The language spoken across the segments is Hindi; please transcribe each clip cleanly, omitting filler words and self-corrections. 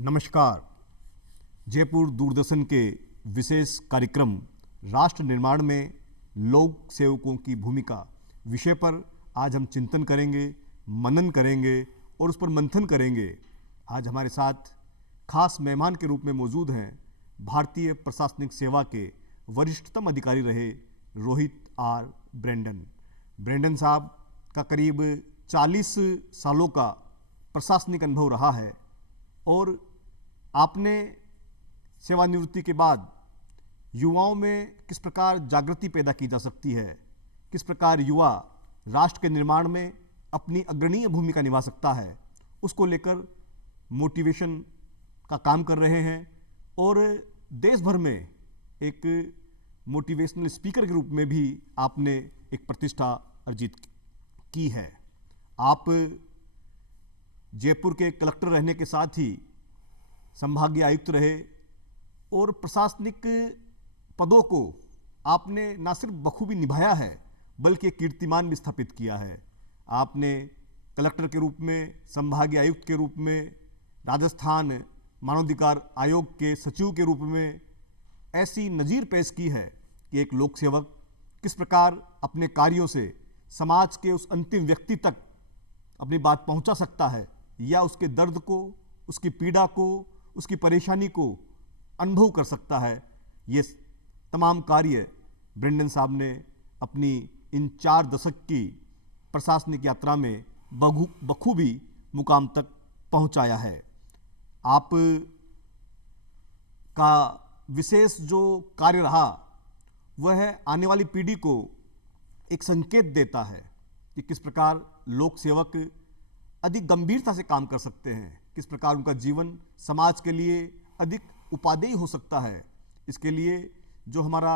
नमस्कार। जयपुर दूरदर्शन के विशेष कार्यक्रम राष्ट्र निर्माण में लोक सेवकों की भूमिका विषय पर आज हम चिंतन करेंगे, मनन करेंगे और उस पर मंथन करेंगे। आज हमारे साथ खास मेहमान के रूप में मौजूद हैं भारतीय प्रशासनिक सेवा के वरिष्ठतम अधिकारी रहे रोहित आर ब्रेंडन। ब्रेंडन साहब का करीब 40 सालों का प्रशासनिक अनुभव रहा है और आपने सेवानिवृत्ति के बाद युवाओं में किस प्रकार जागृति पैदा की जा सकती है, किस प्रकार युवा राष्ट्र के निर्माण में अपनी अग्रणीय भूमिका निभा सकता है, उसको लेकर मोटिवेशन का काम कर रहे हैं और देश भर में एक मोटिवेशनल स्पीकर के रूप में भी आपने एक प्रतिष्ठा अर्जित की है। आप जयपुर के कलेक्टर रहने के साथ ही संभागीय आयुक्त रहे और प्रशासनिक पदों को आपने न सिर्फ बखूबी निभाया है बल्कि एक कीर्तिमान भी स्थापित किया है। आपने कलेक्टर के रूप में, संभागीय आयुक्त के रूप में, राजस्थान मानवाधिकार आयोग के सचिव के रूप में ऐसी नज़ीर पेश की है कि एक लोक सेवक किस प्रकार अपने कार्यों से समाज के उस अंतिम व्यक्ति तक अपनी बात पहुंचा सकता है या उसके दर्द को, उसकी पीड़ा को, उसकी परेशानी को अनुभव कर सकता है। ये तमाम कार्य ब्रेंडन साहब ने अपनी इन 4 दशक की प्रशासनिक यात्रा में बखूबी मुकाम तक पहुंचाया है। आप का विशेष जो कार्य रहा वह आने वाली पीढ़ी को एक संकेत देता है कि किस प्रकार लोक सेवक अधिक गंभीरता से काम कर सकते हैं, किस प्रकार उनका जीवन समाज के लिए अधिक उपादेय हो सकता है। इसके लिए जो हमारा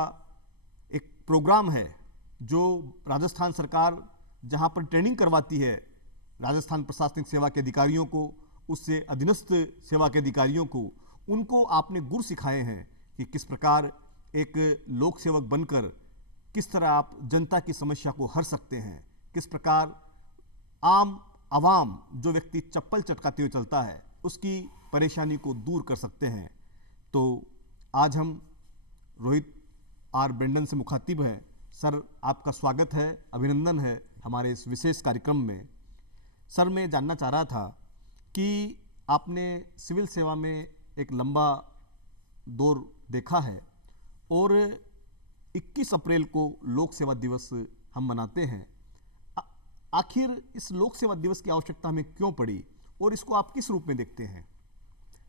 एक प्रोग्राम है, जो राजस्थान सरकार जहां पर ट्रेनिंग करवाती है राजस्थान प्रशासनिक सेवा के अधिकारियों को, उससे अधीनस्थ सेवा के अधिकारियों को, उनको आपने गुर सिखाए हैं कि किस प्रकार एक लोक सेवक बनकर किस तरह आप जनता की समस्या को हर सकते हैं, किस प्रकार आम आवाम जो व्यक्ति चप्पल चटकाते हुए चलता है उसकी परेशानी को दूर कर सकते हैं। तो आज हम रोहित आर ब्रेंडन से मुखातिब हैं। सर, आपका स्वागत है, अभिनंदन है हमारे इस विशेष कार्यक्रम में। सर, मैं जानना चाह रहा था कि आपने सिविल सेवा में एक लंबा दौर देखा है और 21 अप्रैल को लोक सेवा दिवस हम मनाते हैं। आखिर इस लोक सेवा दिवस की आवश्यकता हमें क्यों पड़ी और इसको आप किस रूप में देखते हैं?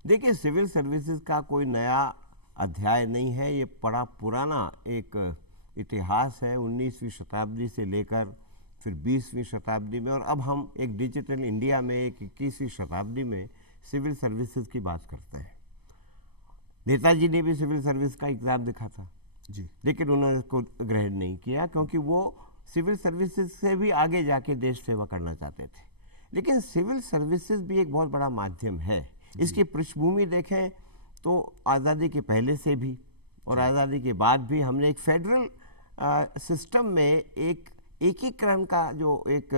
देखिए, सिविल सर्विसेज का कोई नया अध्याय नहीं है, ये बड़ा पुराना एक इतिहास है। 19वीं शताब्दी से लेकर फिर 20वीं शताब्दी में और अब हम एक डिजिटल इंडिया में एक 21वीं शताब्दी में सिविल सर्विसेज की बात करते हैं। नेताजी ने भी सिविल सर्विस का एग्ज़ाम दिखा था जी, लेकिन उन्होंने उसको ग्रहण नहीं किया क्योंकि वो सिविल सर्विसेज से भी आगे जाके देश सेवा करना चाहते थे। लेकिन सिविल सर्विसेज भी एक बहुत बड़ा माध्यम है। इसकी पृष्ठभूमि देखें तो आज़ादी के पहले से भी और आज़ादी के बाद भी हमने एक फेडरल सिस्टम में एक एकीकरण का जो एक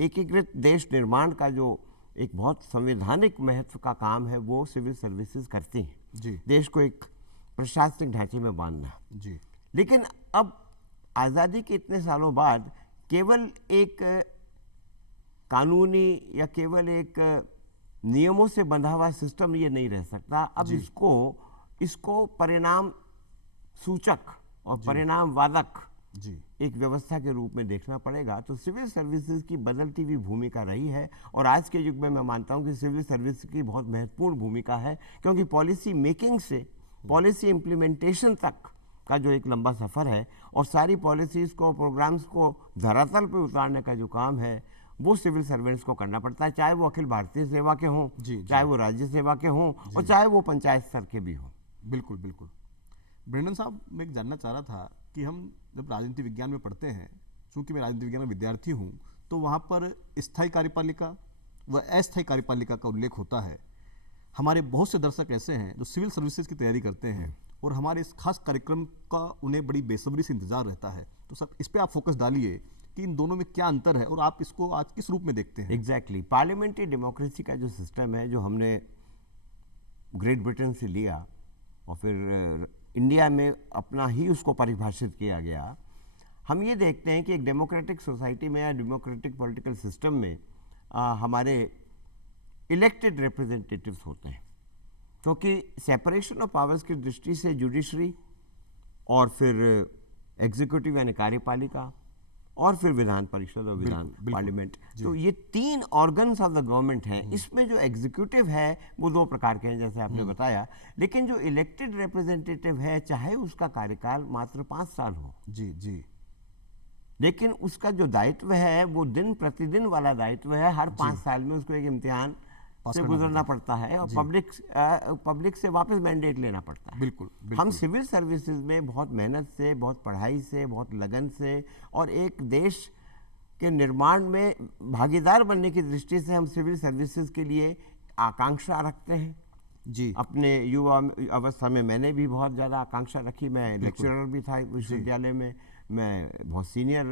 एकीकृत देश निर्माण का जो एक बहुत संवैधानिक महत्व का काम है वो सिविल सर्विसेज करती हैं जी, देश को एक प्रशासनिक ढांचे में बांधना जी। लेकिन अब आज़ादी के इतने सालों बाद केवल एक कानूनी या केवल एक नियमों से बंधा हुआ सिस्टम ये नहीं रह सकता। अब इसको परिणाम सूचक और परिणाम वादक जी, एक व्यवस्था के रूप में देखना पड़ेगा। तो सिविल सर्विसेज की बदलती हुई भूमिका रही है और आज के युग में मैं मानता हूं कि सिविल सर्विस की बहुत महत्वपूर्ण भूमिका है क्योंकि पॉलिसी मेकिंग से पॉलिसी इम्प्लीमेंटेशन तक का जो एक लंबा सफ़र है और सारी पॉलिसीज़ को, प्रोग्राम्स को धरातल पर उतारने का जो काम है वो सिविल सर्वेंट्स को करना पड़ता है, चाहे वो अखिल भारतीय सेवा के हों, चाहे वो राज्य सेवा के हों और चाहे वो पंचायत स्तर के भी हों। बिल्कुल बिल्कुल। ब्रेंडन साहब, मैं एक जानना चाह रहा था कि हम जब राजनीति विज्ञान में पढ़ते हैं, चूँकि मैं राजनीति विज्ञान में विद्यार्थी हूँ, तो वहाँ पर स्थायी कार्यपालिका व अस्थायी कार्यपालिका का उल्लेख होता है। हमारे बहुत से दर्शक ऐसे हैं जो सिविल सर्विसेज की तैयारी करते हैं और हमारे इस खास कार्यक्रम का उन्हें बड़ी बेसब्री से इंतजार रहता है। तो सब इस पे आप फोकस डालिए कि इन दोनों में क्या अंतर है और आप इसको आज किस रूप में देखते हैं? एग्जैक्टली पार्लियामेंट्री डेमोक्रेसी का जो सिस्टम है, जो हमने ग्रेट ब्रिटेन से लिया और फिर इंडिया में अपना ही उसको परिभाषित किया गया, हम ये देखते हैं कि एक डेमोक्रेटिक सोसाइटी में या डेमोक्रेटिक पॉलिटिकल सिस्टम में हमारे इलेक्टेड रिप्रेजेंटेटिव्स होते हैं, क्योंकि सेपरेशन ऑफ पावर्स की दृष्टि से जुडिशरी और फिर एग्जीक्यूटिव यानी कार्यपालिका और फिर विधान परिषद और विधान पार्लियामेंट, तो ये 3 ऑर्गन्स ऑफ द गवर्नमेंट हैं। इसमें जो एग्जीक्यूटिव है वो 2 प्रकार के हैं जैसे आपने बताया, लेकिन जो इलेक्टेड रिप्रेजेंटेटिव है चाहे उसका कार्यकाल मात्र 5 साल हो, जी जी, लेकिन उसका जो दायित्व है वो दिन प्रतिदिन वाला दायित्व है। हर 5 साल में उसको एक इम्तिहान से गुजरना पड़ता है और पब्लिक से वापस मैंडेट लेना पड़ता है। बिल्कुल, हम सिविल सर्विसेज में बहुत मेहनत से, बहुत पढ़ाई से, बहुत लगन से और एक देश के निर्माण में भागीदार बनने की दृष्टि से हम सिविल सर्विसेज के लिए आकांक्षा रखते हैं जी। अपने युवा अवस्था में मैंने भी बहुत ज़्यादा आकांक्षा रखी। मैं लेक्चरर भी था विश्वविद्यालय में, मैं बहुत सीनियर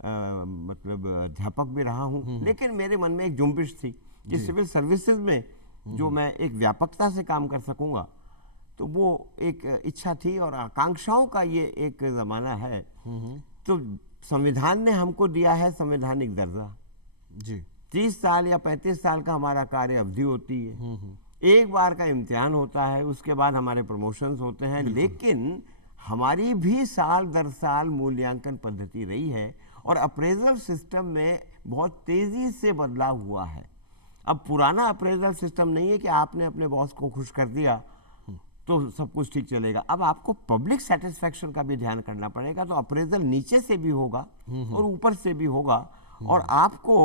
मतलब अध्यापक भी रहा हूँ, लेकिन मेरे मन में एक जुम्बिश थी कि सिविल सर्विसेज में जो मैं एक व्यापकता से काम कर सकूंगा, तो वो एक इच्छा थी और आकांक्षाओं का ये एक ज़माना है। तो संविधान ने हमको दिया है संवैधानिक दर्जा जी। 30 साल या 35 साल का हमारा कार्य अवधि होती है, एक बार का इम्तिहान होता है, उसके बाद हमारे प्रमोशंस होते हैं, लेकिन हमारी भी साल दर साल मूल्यांकन पद्धति रही है और अप्रेजल सिस्टम में बहुत तेजी से बदलाव हुआ है। अब पुराना अप्रेजल सिस्टम नहीं है कि आपने अपने बॉस को खुश कर दिया तो सब कुछ ठीक चलेगा। अब आपको पब्लिक सेटिस्फैक्शन का भी ध्यान करना पड़ेगा, तो अप्रेजल नीचे से भी होगा और ऊपर से भी होगा, और आपको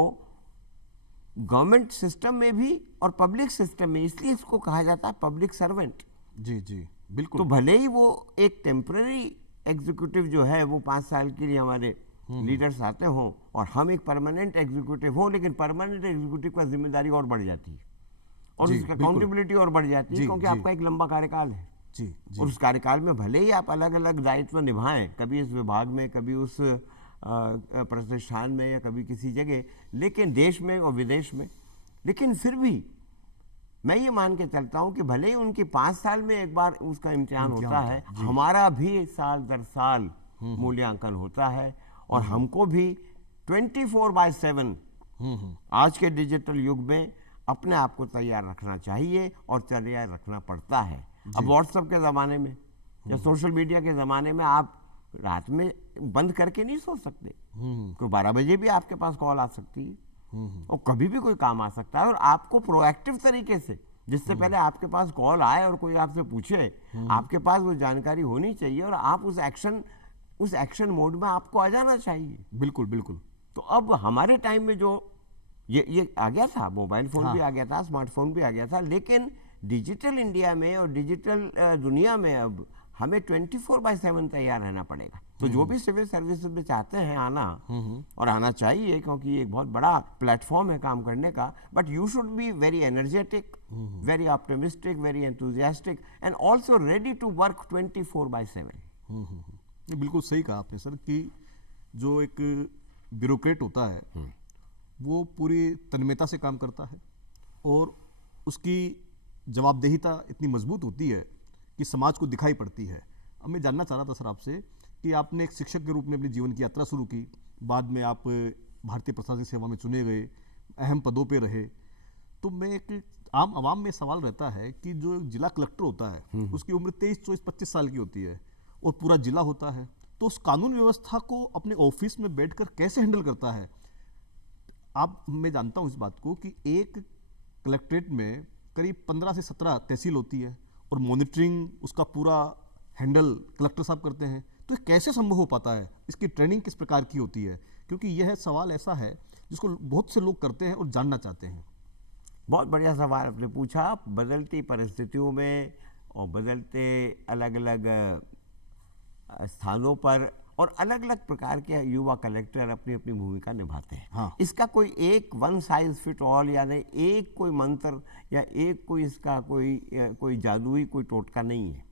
गवर्नमेंट सिस्टम में भी और पब्लिक सिस्टम में, इसलिए इसको कहा जाता है पब्लिक सर्वेंट। जी जी, बिल्कुल। तो भले ही वो एक टेम्पररी एग्जीक्यूटिव जो है वो 5 साल के लिए हमारे लीडर्स आते हों और हम एक परमानेंट एग्जीक्यूटिव हो, लेकिन परमानेंट एग्जीक्यूटिव का जिम्मेदारी और बढ़ जाती है और उसकी अकाउंटेबिलिटी और बढ़ जाती है, क्योंकि आपका एक लंबा कार्यकाल है। जी जी। और उस कार्यकाल में भले ही आप अलग अलग दायित्व निभाएं, कभी इस विभाग में, कभी उस प्रतिष्ठान में या कभी किसी जगह, लेकिन देश में और विदेश में, लेकिन फिर भी मैं ये मान के चलता हूं कि भले ही उनकी 5 साल में एक बार उसका इम्तिहान होता है, हमारा भी साल दर साल मूल्यांकन होता है और हमको भी 24/7 आज के डिजिटल युग में अपने आप को तैयार रखना चाहिए और तैयार रखना पड़ता है। अब व्हाट्सएप के ज़माने में या सोशल मीडिया के ज़माने में आप रात में बंद करके नहीं सो सकते, कोई 12 बजे भी आपके पास कॉल आ सकती है और कभी भी कोई काम आ सकता है, और आपको प्रोएक्टिव तरीके से, जिससे पहले आपके पास कॉल आए और कोई आपसे पूछे, आपके पास वो जानकारी होनी चाहिए और आप उस एक्शन मोड में आपको आ जाना चाहिए। बिल्कुल बिल्कुल। तो अब हमारे टाइम में जो ये आ गया था, मोबाइल फोन भी आ गया था, स्मार्टफोन भी आ गया था, लेकिन डिजिटल इंडिया में और डिजिटल दुनिया में अब हमें 24/7 तैयार रहना पड़ेगा। तो जो भी सिविल सर्विसेज में चाहते हैं आना, और आना चाहिए, क्योंकि ये एक बहुत बड़ा प्लेटफॉर्म है काम करने का, but you should be very energetic, very optimistic, very enthusiastic and also ready to work 24/7। ये बिल्कुल सही कहा आपने सर कि जो एक ब्यूरोक्रेट होता है वो पूरी तन्मयता से काम करता है और उसकी जवाबदेहिता इतनी मजबूत होती है कि समाज को दिखाई पड़ती है। अब मैं जानना चाह रहा था सर आपसे कि आपने एक शिक्षक के रूप में अपने जीवन की यात्रा शुरू की, बाद में आप भारतीय प्रशासनिक सेवा में चुने गए, अहम पदों पे रहे, तो मैं एक आम आवाम में सवाल रहता है कि जो जिला कलेक्टर होता है उसकी उम्र 23, 24, 25 साल की होती है और पूरा जिला होता है, तो उस कानून व्यवस्था को अपने ऑफिस में बैठकर कैसे हैंडल करता है? मैं जानता हूं इस बात को कि एक कलेक्ट्रेट में करीब 15 से 17 तहसील होती है और मॉनिटरिंग उसका पूरा हैंडल कलेक्टर साहब करते हैं, तो ये कैसे संभव हो पाता है? इसकी ट्रेनिंग किस प्रकार की होती है? क्योंकि यह सवाल ऐसा है जिसको बहुत से लोग करते हैं और जानना चाहते हैं। बहुत बढ़िया सवाल आपने पूछा। बदलती परिस्थितियों में और बदलते अलग अलग स्थानों पर और अलग अलग प्रकार के युवा कलेक्टर अपनी अपनी भूमिका निभाते हैं। हाँ। इसका कोई एक वन साइज फिट ऑल, यानी एक कोई मंत्र या एक कोई इसका कोई जादुई कोई टोटका नहीं है।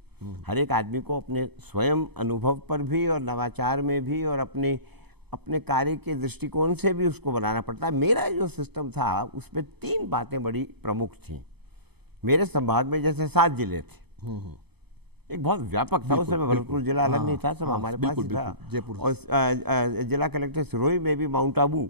हर एक आदमी को अपने स्वयं अनुभव पर भी और नवाचार में भी और अपने कार्य के दृष्टिकोण से भी उसको बनाना पड़ता है। मेरा जो सिस्टम था उसमें 3 बातें बड़ी प्रमुख थीं। मेरे संभाग में जैसे 7 जिले थे, एक बहुत व्यापक था उस समय, भरतपुर जिला अलग नहीं था, सब हमारे पास ही था। जयपुर और जिला कलेक्टर सिरोही में भी माउंट आबू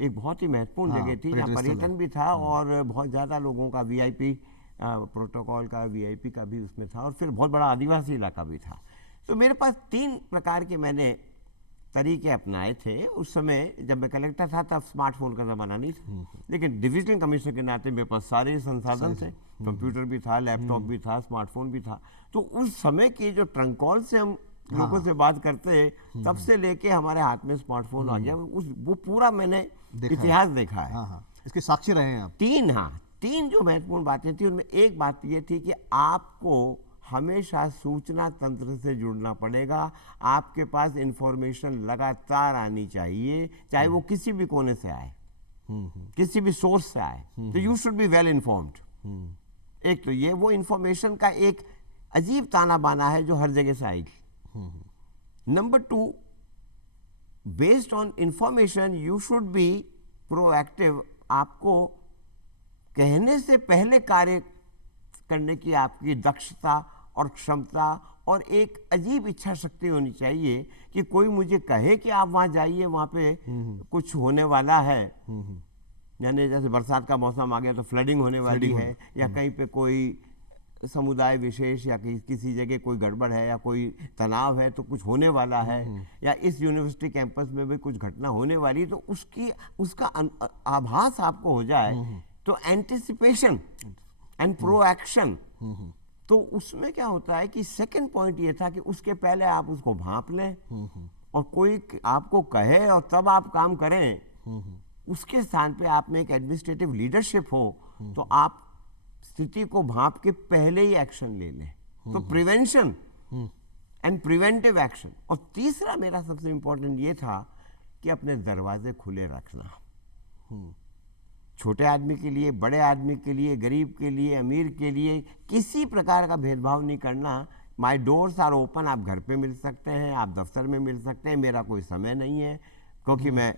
एक बहुत ही महत्वपूर्ण जगह थी, जहाँ पर्यटन भी था और बहुत ज़्यादा लोगों का वीआईपी प्रोटोकॉल का, वीआईपी का भी उसमें था, और फिर बहुत बड़ा आदिवासी इलाका भी था। तो मेरे पास 3 प्रकार के मैंने तरीके अपनाए थे। उस समय जब मैं कलेक्टर था तब स्मार्टफोन का ज़माना नहीं था, लेकिन डिविजनल कमिश्नर के नाते मेरे पास सारे संसाधन थे, कंप्यूटर भी था, लैपटॉप भी था, स्मार्टफोन भी था। तो उस समय के जो ट्रंक कॉल से हम लोगों से बात करते, तब से लेके हमारे हाथ में स्मार्टफोन आ गया, वो पूरा मैंने इतिहास देखा है। इसके साक्षी रहे हैं आप। 3 जो महत्वपूर्ण बातें थी, उनमें एक बात ये थी कि आपको हमेशा सूचना तंत्र से जुड़ना पड़ेगा, आपके पास इंफॉर्मेशन लगातार आनी चाहिए, चाहे वो किसी भी कोने से आए, किसी भी सोर्स से आए, तो you should be well informed. एक तो ये वो इंफॉर्मेशन का एक अजीब ताना बाना है जो हर जगह से आएगी। Number 2, based on information you should be proactive. आपको कहने से पहले कार्य करने की आपकी दक्षता और क्षमता और एक अजीब इच्छा शक्ति होनी चाहिए कि कोई मुझे कहे कि आप वहां जाइए, वहां पे कुछ होने वाला है, यानी जैसे बरसात का मौसम आ गया तो फ्लडिंग होने वाली है, या कहीं पे कोई समुदाय विशेष या किसी जगह कोई गड़बड़ है या कोई तनाव है तो कुछ होने वाला है, या इस यूनिवर्सिटी कैंपस में भी कुछ घटना होने वाली, तो उसका आभास आपको हो जाए, तो एंटिसिपेशन एंड प्रोएक्शन। तो उसमें क्या होता है कि सेकंड पॉइंट ये था कि उसके पहले आप उसको भांप लें, और कोई आपको कहे और तब आप काम करें, उसके स्थान पे आप में एक एडमिनिस्ट्रेटिव लीडरशिप हो, तो आप स्थिति को भांप के पहले ही एक्शन ले लें। तो प्रिवेंशन एंड प्रिवेंटिव एक्शन। और तीसरा मेरा सबसे इंपॉर्टेंट ये था कि अपने दरवाजे खुले रखना, छोटे आदमी के लिए, बड़े आदमी के लिए, गरीब के लिए, अमीर के लिए, किसी प्रकार का भेदभाव नहीं करना। My doors are open. आप घर पे मिल सकते हैं, आप दफ्तर में मिल सकते हैं, मेरा कोई समय नहीं है, क्योंकि मैं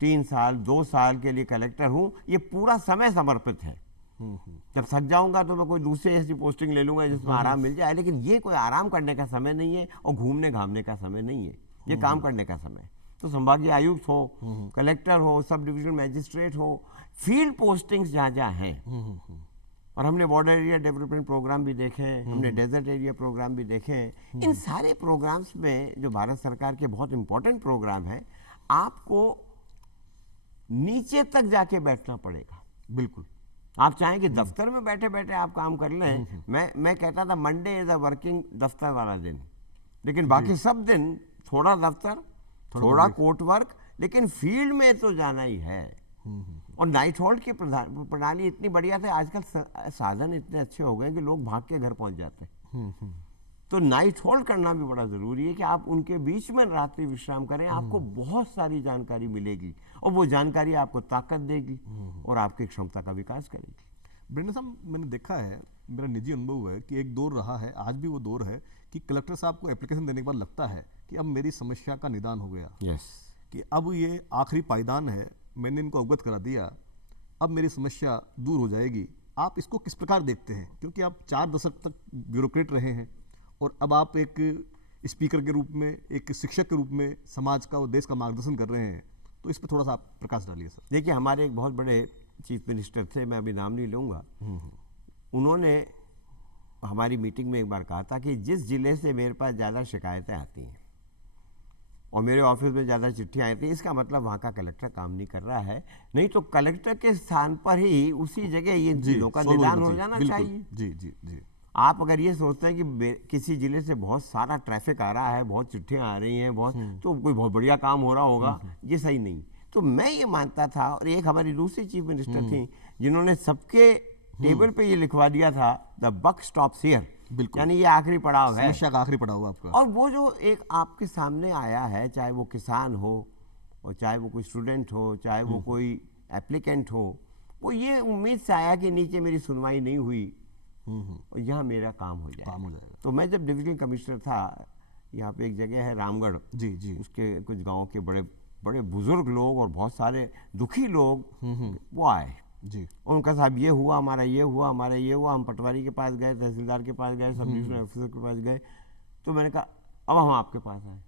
3 साल 2 साल के लिए कलेक्टर हूं, ये पूरा समय समर्पित है। जब थक जाऊंगा तो मैं कोई दूसरी ऐसी पोस्टिंग ले लूंगा जिसमें आराम मिल जाए, लेकिन ये कोई आराम करने का समय नहीं है और घूमने घामने का समय नहीं है, ये काम करने का समय। तो संभागीय आयुक्त हो, कलेक्टर हो, सब डिविजनल मैजिस्ट्रेट हो, फील्ड पोस्टिंग्स जहाँ जहाँ हैं, और हमने बॉर्डर एरिया डेवलपमेंट प्रोग्राम भी देखे, हमने डेजर्ट एरिया प्रोग्राम भी देखे। इन सारे प्रोग्राम्स में जो भारत सरकार के बहुत इंपॉर्टेंट प्रोग्राम है, आपको नीचे तक जाके बैठना पड़ेगा। बिल्कुल, आप चाहें कि दफ्तर में बैठे बैठे आप काम कर लें। मैं कहता था मंडे इज अ वर्किंग दफ्तर वाला दिन, लेकिन बाकी सब दिन थोड़ा दफ्तर, थोड़ा कोर्ट वर्क, लेकिन फील्ड में तो जाना ही है। और नाइट होल्ड की प्रणाली इतनी बढ़िया थी, आजकल साधन इतने अच्छे हो गए कि लोग भाग के घर पहुंच जाते हैं। तो नाइट होल्ड करना भी बड़ा जरूरी है कि आप उनके बीच में रात्रि विश्राम करें, आपको बहुत सारी जानकारी मिलेगी, और वो जानकारी आपको ताकत देगी और आपकी क्षमता का विकास करेगी। ब्रेंडन साहब, मैंने देखा है, मेरा निजी अनुभव है कि एक दौर रहा है, आज भी वो दौर है कि कलेक्टर साहब को एप्लीकेशन देने के बाद लगता है कि अब मेरी समस्या का निदान हो गया, कि अब ये आखिरी पायदान है, मैंने इनको अवगत करा दिया, अब मेरी समस्या दूर हो जाएगी। आप इसको किस प्रकार देखते हैं, क्योंकि आप 4 दशक तक ब्यूरोक्रेट रहे हैं और अब आप एक स्पीकर के रूप में, एक शिक्षक के रूप में समाज का और देश का मार्गदर्शन कर रहे हैं, तो इस पर थोड़ा सा आप प्रकाश डालिए सर। देखिए, हमारे एक बहुत बड़े चीफ मिनिस्टर थे, मैं अभी नाम नहीं लूँगा, उन्होंने हमारी मीटिंग में एक बार कहा था कि जिस जिले से मेरे पास ज़्यादा शिकायतें आती हैं और मेरे ऑफिस में ज़्यादा चिट्ठियाँ आती हैं, इसका मतलब वहाँ का कलेक्टर काम नहीं कर रहा है, नहीं तो कलेक्टर के स्थान पर ही उसी जगह ये जिलों का निदान हो जाना चाहिए। जी जी जी। आप अगर ये सोचते हैं कि किसी जिले से बहुत सारा ट्रैफिक आ रहा है, बहुत चिट्ठियाँ आ रही हैं, बहुत, तो कोई बहुत बढ़िया काम हो रहा होगा, ये सही नहीं। तो मैं ये मानता था, और एक हमारी दूसरी चीफ मिनिस्टर थी जिन्होंने सबके टेबल पे ये लिखवा दिया था, द बक स्टॉप्स हियर, यानी ये आखिरी पड़ाव है, समस्या का आखिरी पड़ाव आपका। और वो जो एक आपके सामने आया है, चाहे वो किसान हो और चाहे वो कोई स्टूडेंट हो, चाहे वो कोई एप्लीकेंट हो, वो ये उम्मीद से आया कि नीचे मेरी सुनवाई नहीं हुई और यहाँ मेरा काम हो जाएगा। तो मैं जब डिविजनल कमिश्नर था, यहाँ पे एक जगह है रामगढ़, जी जी, उसके कुछ गाँव के बड़े बड़े बुजुर्ग लोग और बहुत सारे दुखी लोग वो आए जी। उनका साहब ये हुआ, हमारा ये हुआ, हमारा ये हुआ, हम पटवारी के पास गए, तहसीलदार के पास गए, सब डिविजनल ऑफिसर के पास गए। तो मैंने कहा अब हम आपके पास आए।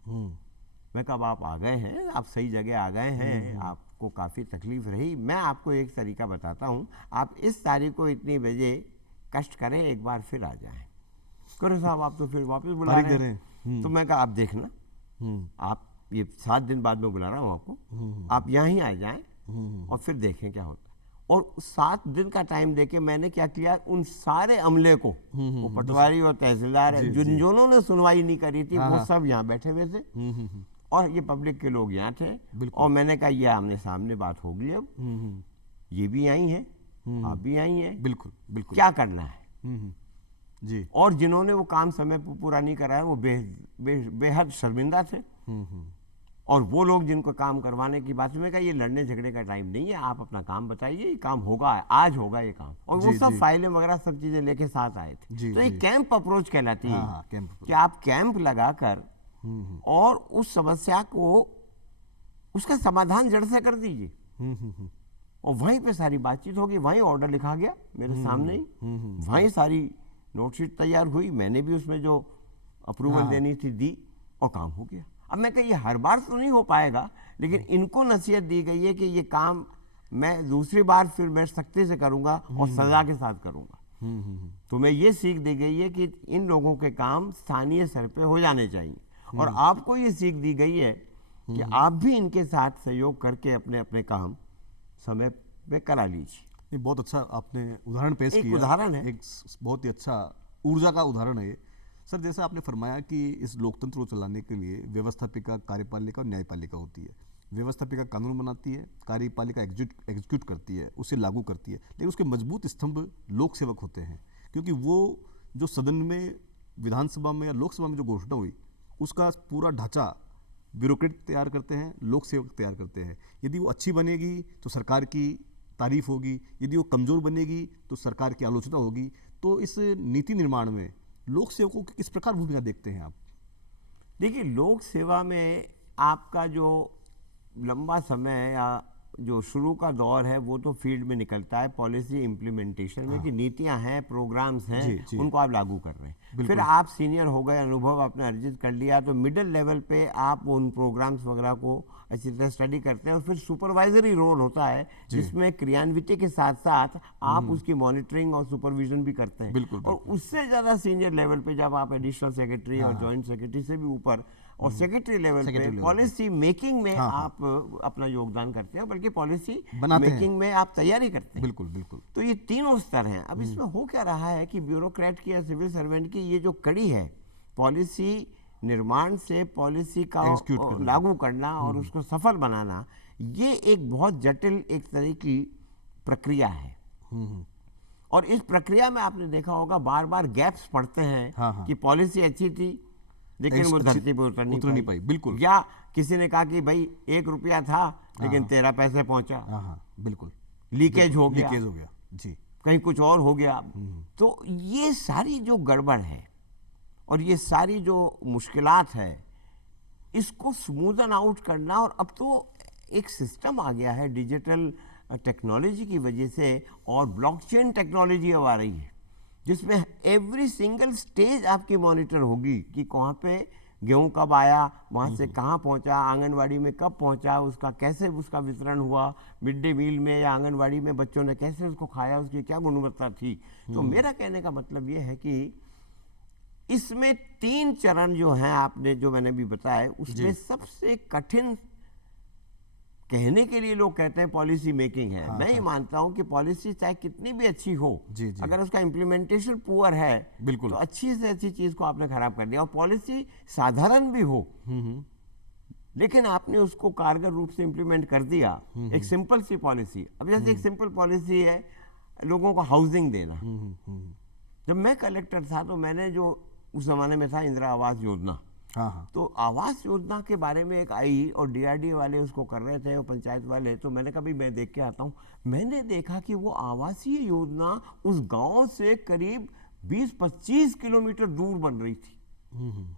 मैं कहा अब आप आ गए हैं, आप सही जगह आ गए हैं, आपको काफ़ी तकलीफ रही, मैं आपको एक तरीका बताता हूँ, आप इस तारीख को इतनी बजे कष्ट करें, एक बार फिर आ जाएं। करो साहब आप तो फिर वापस बुला तारीख रहे दे रहे हैं। तो मैं कहा आप देखना, आप ये 7 दिन बाद में बुला रहा हूँ आपको, आप यहाँ ही आ जाएं और फिर देखें क्या होता है। और 7 दिन का टाइम देके मैंने क्या किया, उन सारे अमले को, वो पटवारी और तहसीलदार है, जिन्होंने सुनवाई नहीं करी थी, वो सब यहाँ बैठे हुए थे और ये पब्लिक के लोग यहाँ थे। और मैंने कहा ये आमने सामने बात होगी, अब ये भी आई है, आप भी आई हैं, बिल्कुल बिल्कुल, क्या करना है जी। और जिन्होंने वो काम समय पर पूरा नहीं कराया वो बेहद शर्मिंदा थे। और वो लोग जिनको काम करवाने की बात में कहा ये लड़ने झगड़े का टाइम नहीं है, आप अपना काम बताइए, ये काम होगा, आज होगा ये काम। और वो सब फाइलें वगैरह सब चीजें लेके साथ आए थे। तो ये कैंप अप्रोच कहलाती है। कि आप कैंप लगाकर और उस समस्या को, उसका समाधान जड़ से कर दीजिए और वहीं पे सारी बातचीत होगी। वहीं ऑर्डर लिखा गया मेरे सामने ही, वहीं सारी नोटशीट तैयार हुई, मैंने भी उसमें जो अप्रूवल देनी थी दी और काम हो गया। अब मैं कही हर बार तो नहीं हो पाएगा, लेकिन इनको नसीहत दी गई है कि ये काम मैं दूसरी बार फिर मैं सख्ती से करूंगा और सजा के साथ करूंगा। तो मैं ये सीख दी गई है कि इन लोगों के काम स्थानीय स्तर पे हो जाने चाहिए। और आपको ये सीख दी गई है कि आप भी इनके साथ सहयोग करके अपने अपने काम समय पे करा लीजिए। ये बहुत अच्छा आपने उदाहरण पेश किया। उदाहरण है, एक बहुत ही अच्छा ऊर्जा का उदाहरण है। सर, जैसा आपने फरमाया कि इस लोकतंत्र को चलाने के लिए व्यवस्थापिका, कार्यपालिका और न्यायपालिका होती है। व्यवस्थापिका कानून बनाती है, कार्यपालिका एग्जीक्यूट करती है, उसे लागू करती है, लेकिन उसके मजबूत स्तंभ लोक सेवक होते हैं, क्योंकि वो जो सदन में, विधानसभा में या लोकसभा में जो घोषणा हुई उसका पूरा ढांचा ब्यूरोक्रेट तैयार करते हैं, लोक सेवक तैयार करते हैं। यदि वो अच्छी बनेगी तो सरकार की तारीफ होगी, यदि वो कमजोर बनेगी तो सरकार की आलोचना होगी। तो इस नीति निर्माण में लोक सेवकों की किस प्रकार भूमिका देखते हैं आप? देखिए, लोक सेवा में आपका जो लंबा समय या जो शुरू का दौर है वो तो फील्ड में निकलता है, पॉलिसी इम्प्लीमेंटेशन में, कि नीतियां हैं, प्रोग्राम्स हैं, उनको आप लागू कर रहे हैं। फिर आप सीनियर हो गए, अनुभव आपने अर्जित कर लिया, तो मिडिल लेवल पे आप उन प्रोग्राम्स वगैरह को अच्छी तरह स्टडी करते हैं। और फिर सुपरवाइजरी रोल होता है जिसमें क्रियान्विति के साथ साथ आप उसकी मॉनिटरिंग और सुपरविजन भी करते हैं। और उससे ज़्यादा सीनियर लेवल पे जब आप एडिशनल सेक्रेटरी और जॉइंट सेक्रेटरी से भी ऊपर और सेक्रेटरी लेवल पे पॉलिसी मेकिंग में आप अपना योगदान करते हैं, बल्कि पॉलिसी मेकिंग में आप तैयारी करते हैं। बिल्कुल बिल्कुल। तो ये तीनों स्तर हैं। अब इसमें हो क्या रहा है कि ब्यूरोक्रेट की या सिविल सर्वेंट की ये जो कड़ी है, पॉलिसी निर्माण से पॉलिसी का लागू करना और उसको सफल बनाना, ये एक बहुत जटिल एक तरह की प्रक्रिया है। और इस प्रक्रिया में आपने देखा होगा बार बार गैप्स पड़ते हैं कि पॉलिसी अच्छी थी लेकिन वो धरती पर उतर नहीं पाई। बिल्कुल। या किसी ने कहा कि भाई 1 रुपया था लेकिन 13 पैसे पहुंचा। बिल्कुल। लीकेज हो गया जी, कहीं कुछ और हो गया। तो ये सारी जो गड़बड़ है और ये सारी जो मुश्किलात है, इसको स्मूदन आउट करना, और अब तो एक सिस्टम आ गया है डिजिटल टेक्नोलॉजी की वजह से, और ब्लॉकचेन टेक्नोलॉजी अब आ रही है जिसमें एवरी सिंगल स्टेज आपकी मॉनिटर होगी कि कहाँ पे गेहूं कब आया, वहाँ से कहाँ पहुँचा, आंगनवाड़ी में कब पहुँचा, उसका कैसे उसका वितरण हुआ, मिड डे मील में या आंगनवाड़ी में बच्चों ने कैसे उसको खाया, उसकी क्या गुणवत्ता थी। तो मेरा कहने का मतलब ये है कि इसमें 3 चरण जो हैं, आपने जो मैंने भी बताया, उसमें सबसे कठिन कहने के लिए लोग कहते हैं पॉलिसी मेकिंग है। मैं ये मानता हूं कि पॉलिसी चाहे कितनी भी अच्छी हो, अगर उसका इम्प्लीमेंटेशन पुअर है तो अच्छी से अच्छी चीज को आपने खराब कर दिया। और पॉलिसी साधारण भी हो लेकिन आपने उसको कारगर रूप से इम्प्लीमेंट कर दिया, एक सिंपल सी पॉलिसी। अब जैसे एक सिंपल पॉलिसी है लोगों को हाउसिंग देना। जब मैं कलेक्टर था तो मैंने जो उस जमाने में था इंदिरा आवास योजना, तो आवास योजना के बारे में एक आई और डीआरडीए वाले उसको कर रहे थे, वो पंचायत वाले। तो मैंने कहा भाई मैं देख के आता हूँ। मैंने देखा कि वो आवासीय योजना उस गांव से करीब 20-25 किलोमीटर दूर बन रही थी।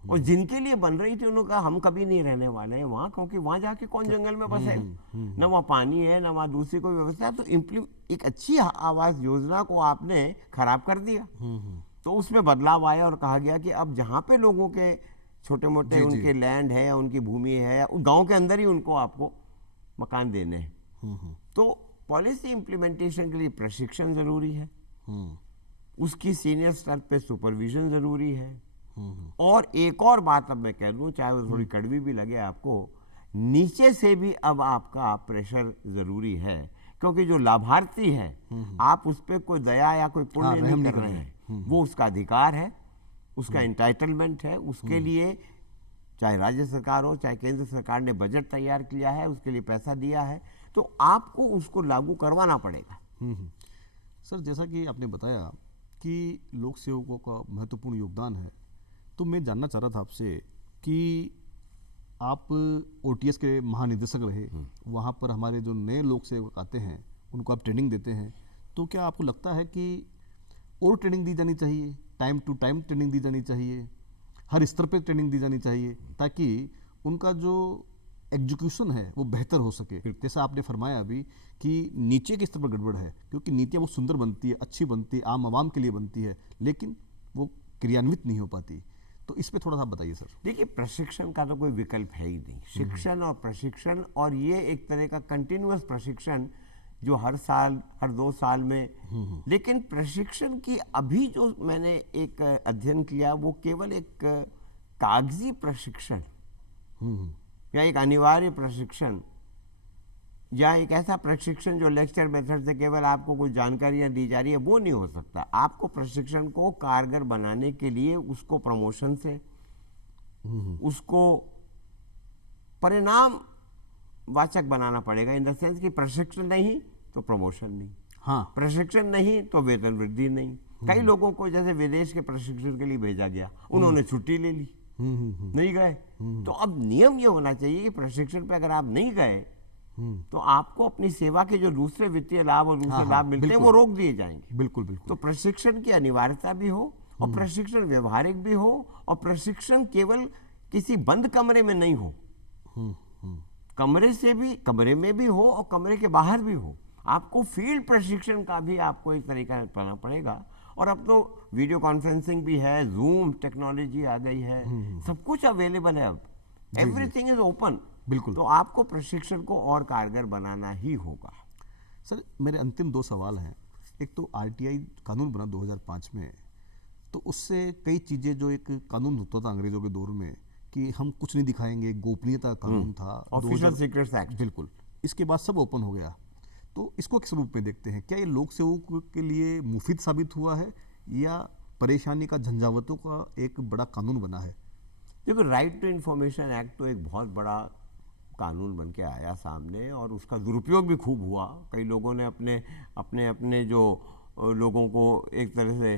और जिनके लिए बन रही थी उन्होंने कहा हम कभी नहीं रहने वाले हैं वहाँ, क्योंकि वहाँ जाके कौन जंगल में बसेगा, न वहाँ पानी है न वहाँ दूसरी कोई व्यवस्था है। तो एक अच्छी आवास योजना को आपने खराब कर दिया। तो उसमें बदलाव आया और कहा गया कि अब जहाँ पे लोगों के छोटे मोटे उनके लैंड है या उनकी भूमि है, गांव के अंदर ही उनको आपको मकान देने हैं। तो पॉलिसी इंप्लीमेंटेशन के लिए प्रशिक्षण जरूरी है, उसकी सीनियर स्तर पे सुपरविजन जरूरी है। और एक और बात अब मैं कह दूं, चाहे वो थोड़ी कड़वी भी लगे आपको, नीचे से भी अब आपका प्रेशर जरूरी है, क्योंकि जो लाभार्थी है आप उस पर कोई दया या कोई पुण्य नहीं कर रहे हैं, वो उसका अधिकार है, उसका एंटाइटलमेंट है। उसके लिए चाहे राज्य सरकार हो चाहे केंद्र सरकार ने बजट तैयार किया है, उसके लिए पैसा दिया है, तो आपको उसको लागू करवाना पड़ेगा। सर, जैसा कि आपने बताया कि लोक सेवकों का महत्वपूर्ण योगदान है, तो मैं जानना चाह रहा था आपसे कि आप ओटीएस के महानिदेशक रहे, वहाँ पर हमारे जो नए लोक सेवक आते हैं उनको आप ट्रेनिंग देते हैं, तो क्या आपको लगता है कि और ट्रेनिंग दी जानी चाहिए, टाइम टू टाइम ट्रेनिंग दी जानी चाहिए, हर स्तर पे ट्रेनिंग दी जानी चाहिए, ताकि उनका जो एग्जीक्यूशन है वो बेहतर हो सके? जैसा आपने फरमाया अभी कि नीचे के स्तर पर गड़बड़ है, क्योंकि नीतियाँ वो सुंदर बनती है, अच्छी बनती है, आम आवाम के लिए बनती है, लेकिन वो क्रियान्वित नहीं हो पाती। तो इस पे थोड़ा सा बताइए सर। देखिए, प्रशिक्षण का तो कोई विकल्प है ही नहीं। शिक्षण और प्रशिक्षण, और ये एक तरह का कंटिन्यूअस प्रशिक्षण जो हर साल हर 2 साल में। लेकिन प्रशिक्षण की अभी जो मैंने एक अध्ययन किया वो केवल एक कागजी प्रशिक्षण या एक अनिवार्य प्रशिक्षण या एक ऐसा प्रशिक्षण जो लेक्चर मेथड से केवल आपको कुछ जानकारियां दी जा रही है, वो नहीं हो सकता। आपको प्रशिक्षण को कारगर बनाने के लिए उसको प्रमोशन से, उसको परिणाम वाचक बनाना पड़ेगा, इन द सेंस कि प्रशिक्षण नहीं तो प्रमोशन नहीं, प्रशिक्षण नहीं तो वेतन वृद्धि नहीं। कई लोगों को जैसे विदेश के प्रशिक्षण के लिए भेजा गया, उन्होंने छुट्टी ले ली, नहीं गए। तो अब नियम ये होना चाहिए कि प्रशिक्षण पे अगर आप नहीं गए तो आपको अपनी सेवा के जो दूसरे वित्तीय लाभ और दूसरे लाभ मिलते हैं वो रोक दिए जाएंगे। बिल्कुल बिल्कुल। तो प्रशिक्षण की अनिवार्यता भी हो और प्रशिक्षण व्यवहारिक भी हो, और प्रशिक्षण केवल किसी बंद कमरे में नहीं हो, कमरे में भी हो और कमरे के बाहर भी हो। आपको फील्ड प्रशिक्षण का भी आपको एक तरीका अपनाना पड़ेगा। और अब तो वीडियो कॉन्फ्रेंसिंग भी है, जूम टेक्नोलॉजी आ गई है, सब कुछ अवेलेबल है, अब एवरीथिंग इज ओपन। बिल्कुल। तो आपको प्रशिक्षण को और कारगर बनाना ही होगा। सर, मेरे अंतिम 2 सवाल हैं। एक तो आरटीआई कानून बना 2005 में, तो उससे कई चीज़ें, जो एक कानून होता था अंग्रेजों के दौर में कि हम कुछ नहीं दिखाएंगे, गोपनीयता कानून था, ऑफिशियल सीक्रेट्स एक्ट, बिल्कुल, इसके बाद सब ओपन हो गया। तो इसको किस रूप में देखते हैं? क्या ये लोक सेवकों के लिए मुफीद साबित हुआ है या परेशानी का, झंझावतों का एक बड़ा कानून बना है? देखो, राइट टू इंफॉर्मेशन एक्ट तो एक बहुत बड़ा कानून बन के आया सामने, और उसका दुरुपयोग भी खूब हुआ। कई लोगों ने अपने जो लोगों को एक तरह से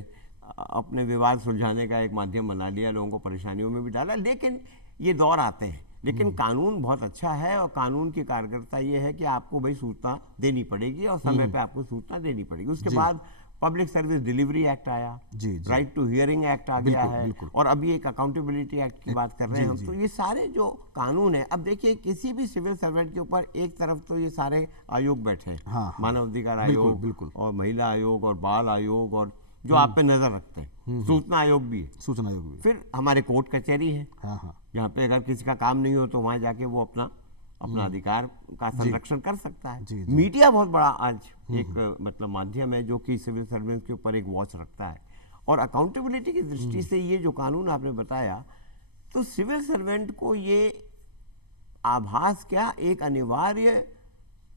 अपने विवाद सुलझाने का एक माध्यम बना लिया, लोगों को परेशानियों में भी डाला। लेकिन ये दौर आते हैं। लेकिन कानून बहुत अच्छा है, और कानून की कारगरता ये है कि आपको भाई सूचना देनी पड़ेगी और समय पे आपको सूचना देनी पड़ेगी। उसके बाद पब्लिक सर्विस डिलीवरी एक्ट आया, राइट टू हियरिंग एक्ट आ गया है, और अभी एक अकाउंटेबिलिटी एक्ट की बात कर रहे हैं हम। तो ये सारे जो कानून है, अब देखिए किसी भी सिविल सर्वेंट के ऊपर एक तरफ तो ये सारे आयोग बैठे हैं, मानवाधिकार आयोग और महिला आयोग और बाल आयोग, और जो आप पे नजर रखते हैं, सूचना आयोग भी है, सूचना आयोग भी। फिर हमारे कोर्ट कचहरी है, जहाँ पे अगर किसी का काम नहीं हो तो वहां जाके वो अपना अधिकार का संरक्षण कर सकता है। मीडिया बहुत बड़ा आज एक मतलब माध्यम है जो कि सिविल सर्वेंट्स के ऊपर एक वॉच रखता है। और अकाउंटेबिलिटी की दृष्टि से ये जो कानून आपने बताया, तो सिविल सर्वेंट को ये आभास क्या, एक अनिवार्य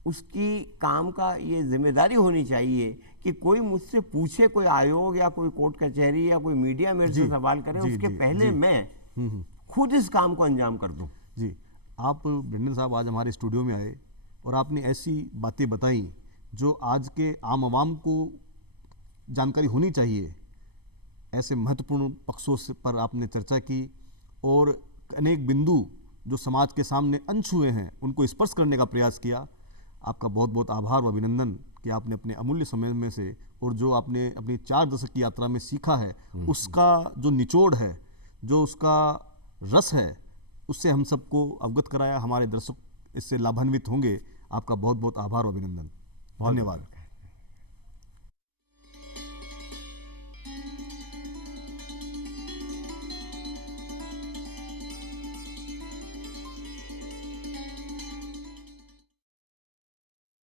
उसकी काम का ये जिम्मेदारी होनी चाहिए कि कोई मुझसे पूछे, कोई आयोग या कोई कोर्ट कचहरी या कोई मीडिया मेरे से सवाल करे, उसके पहले मैं खुद इस काम को अंजाम कर दूं। जी, आप ब्रेंडन साहब आज हमारे स्टूडियो में आए और आपने ऐसी बातें बताई जो आज के आम आवाम को जानकारी होनी चाहिए। ऐसे महत्वपूर्ण पक्षों से पर आपने चर्चा की, और अनेक बिंदु जो समाज के सामने अनछुए हैं उनको स्पर्श करने का प्रयास किया। आपका बहुत बहुत आभार और अभिनंदन कि आपने अपने अमूल्य समय में से, और जो आपने अपनी 4 दशक की यात्रा में सीखा है, उसका जो निचोड़ है, जो उसका रस है उससे हम सबको अवगत कराया, हमारे दर्शक इससे लाभान्वित होंगे। आपका बहुत बहुत आभार और अभिनंदन। धन्यवाद।